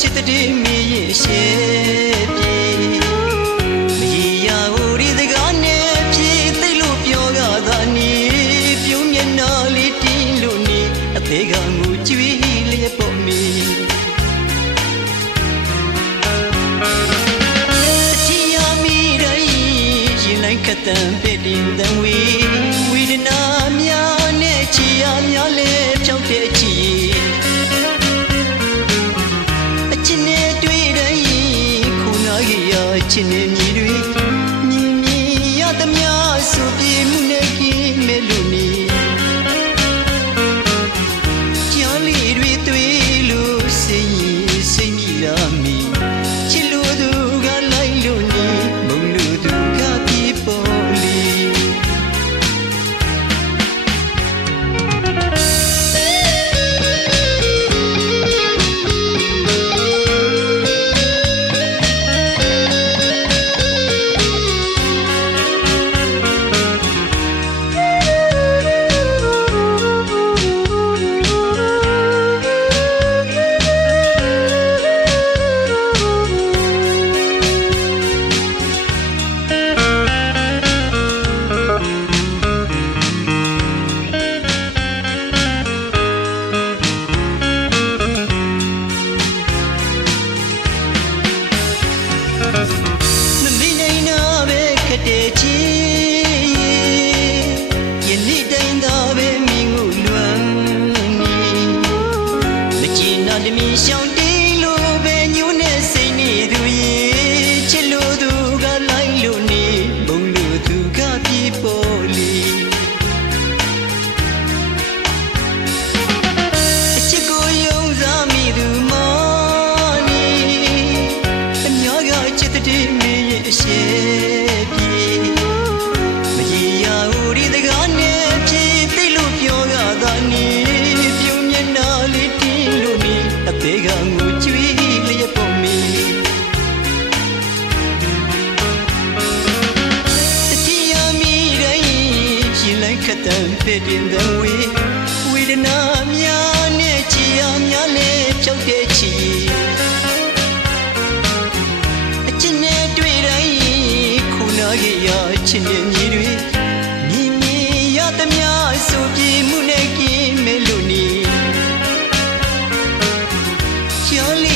ချစ်တဲ့မေရဲ့ရှေ့ပြေမရရဟိုဒီစကားနဲ့ပြေသိလို့ပြောကသာနေပြုံးမျက်နှာလေးတင်းလို့နေအသေးကငိုကြွေးလျက်ပေါ်မီကတံပေတင်တံဝီဝိဒနာများနဲ့ချီရများလဲဖြောက်တဲ့ချီအချင်းနဲ့တွေ့တိုင်းခုနာကြီးရချင်းနဲ့မြည်တွေမြည်မြည်ရသမျှဆိုပြေမှုနဲ့ကင်းမဲ့လို့နေကြားလေးတွေတွေ့လို့စိတ်မိရာမီချစ်လို့သူကလိုက်လို့နေမုံလို့သူကပြေပေါ်လီတဲ့ချီယနေ့တိုင်းသာပဲမိငုလွမ်းနေမချင်နာတမီရှောင်းတိန်လို့ပဲညိုးနဲ့စိတ်နေသူရဲ့ချစ်လို့သူကလိုက်လို့နေဘုံလို့သူကပြေပေါ်လီအချစ်ကိုယုံစားမိသူမနီအများကချစ်တဲ့မေရဲ့အရှိတေကငူကျွေးလျက်ပေါ်မီတတိယမီတိုင်းရင်လိုက်ခတ်တံပေတင်တံဝေဒနာများနဲ့ချီရများလဲဖြောက်တဲ့ချီအချင်းနဲ့တွေ့တိုင်းခုနာရဲ့ရချင်းနဲ့ညီတွေမြင်မြင်ရသမျှဆိုပြေမှုနဲ့ကင်းမဲ့လို့နေCharlie